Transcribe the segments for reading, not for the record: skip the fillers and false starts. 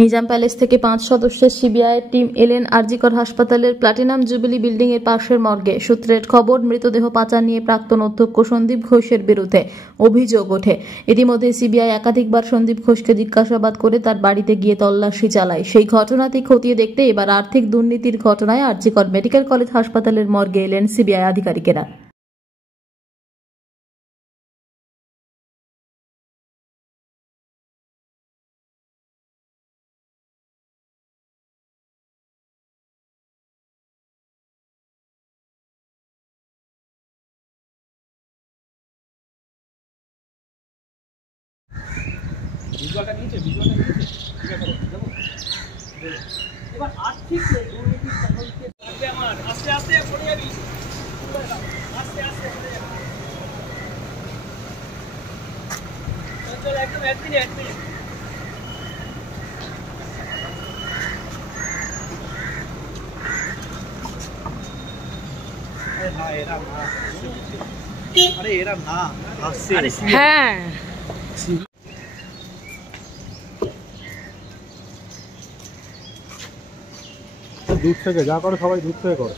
Nizam palace থেকে 5 সদস্যের সিবিআইয়ের টিম এলেন আরজিকর হাসপাতালের প্লাটিনাম জুবিলি বিল্ডিং এর পাশের মর্গে। সূত্রের খবর, মৃতদেহ পাচার নিয়ে প্রাক্তন অধ্যক্ষ সন্দীপ ঘোষের বিরুদ্ধে অভিযোগ ওঠে। ইতিমধ্যে সিবিআই একাধিকবার সন্দীপ ঘোষকে জিজ্ঞাসাবাদ করে তার বাড়িতে গিয়ে তল্লাশি চালায়। সেই ঘটনাটি খতিয়ে দেখতে এবার আর্থিক দুর্নীতির ঘটনায় আরজিকর মেডিকেল কলেজ হাসপাতালের মর্গে এলেন সিবিআই আধিকারিকেরা। ভিজুয়ালটা নিয়েছে ঠিক আছে দেখো এবার আর্থিক দুর্নীতির তদন্তে লাগবে আমার আস্তে আস্তে পড়ে যাবি আস্তে আস্তে পড়ে যাবি চল একদম এক মিনিট আরে এরা না আসছে হ্যাঁ দূর থেকে যা করে সবাই দূর থেকে করে,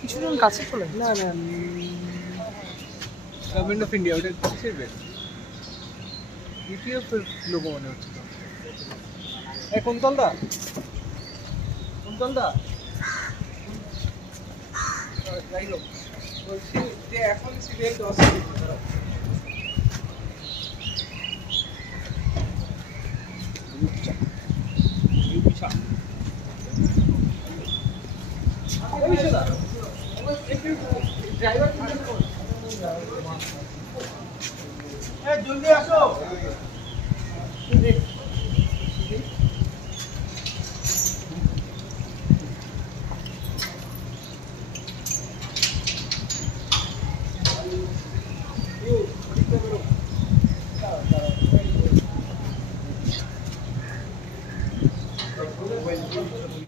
কিছুজন কাছে চলে না না গভর্নমেন্ট অফ ইন্ডিয়া ওটা কিসের বেশ ইপিএফ এর লোগো মনে হচ্ছে তো। এই কোনতলদা যাই হোক বলছি যে এখন সিবিআই 10 জলদি আসো।